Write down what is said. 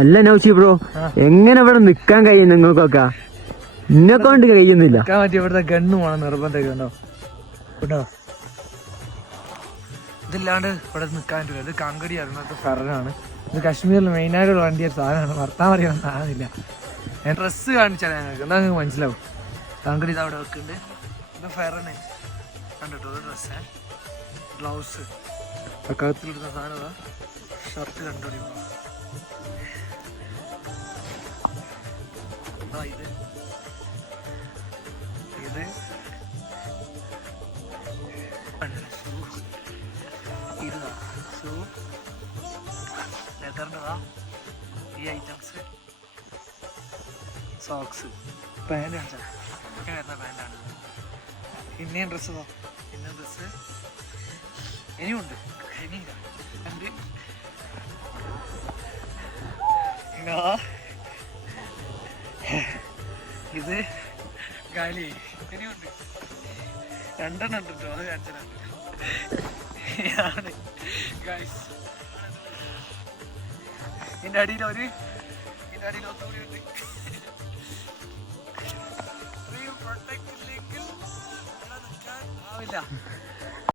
അല്ല നൗഷി ബ്രോ, എങ്ങനെ ഇവിടെ നിക്കാൻ കഴിയും നിങ്ങൾക്കൊക്കെ? ഇന്നെ കൊണ്ട് കഴിയുന്നില്ല. നിക്കാൻ പറ്റിയ ഇവിടുത്തെ ഗണ്ണ് വേണം നിർബന്ധമൊക്കെ ഉണ്ടോ കേട്ടോ. ഇതില്ലാണ്ട് ഇവിടെ നിക്കാൻ പറ്റില്ല. ഇത് കാങ്കടി അരുണത്തെ ഫെറനാണ്. ഇത് കാശ്മീരിൽ മെയിനായിട്ടുള്ള വണ്ടിയൊരു സാധനമാണ്. വർത്താൻ പറയാൻ സാധനമില്ല. ഞാൻ ഡ്രസ്സ് കാണിച്ചാൽ ഞങ്ങൾക്ക് എന്നാൽ നിങ്ങൾക്ക് മനസ്സിലാവും. കാങ്കടി ഇത് അവിടെ വെക്കുന്നുണ്ട്. ഇത് ഫെറന് കണ്ടിട്ടോ. ഇത് ഡ്രസ്സ്, ഗ്ലൗസ്, കഴുത്തിലിടുന്ന സാധനം, ഷർട്ട് കണ്ടുപിടിക്കും. ഇത് ഇത് ഇതാ ഷൂ, ലെതറിൻ്റെതാ ഈ ഐറ്റംസ്, സോക്സ്, പാൻറ് കാണിച്ചാൽ ഒക്കെ വരുന്ന പാൻറ്റാണ്. പിന്നെയും ഡ്രസ്സ്, പിന്നെ ഡ്രസ്സ് ഇനിയുണ്ട്. ഇനിയില്ല പാൻറ്, ഇത് കാലി ഇനിയുണ്ട്. രണ്ടെണ്ണം ഉണ്ട് കേട്ടോ. അത് കാണിച്ചിട്ടുണ്ട്. ഇതിൻ്റെ അടിയിൽ ഒന്നുകൂടി ഉണ്ട്. ഇത്രയും പ്രൊട്ടക്ട് ഇല്ലെങ്കിൽ നിൽക്കാൻ ആവില്ല.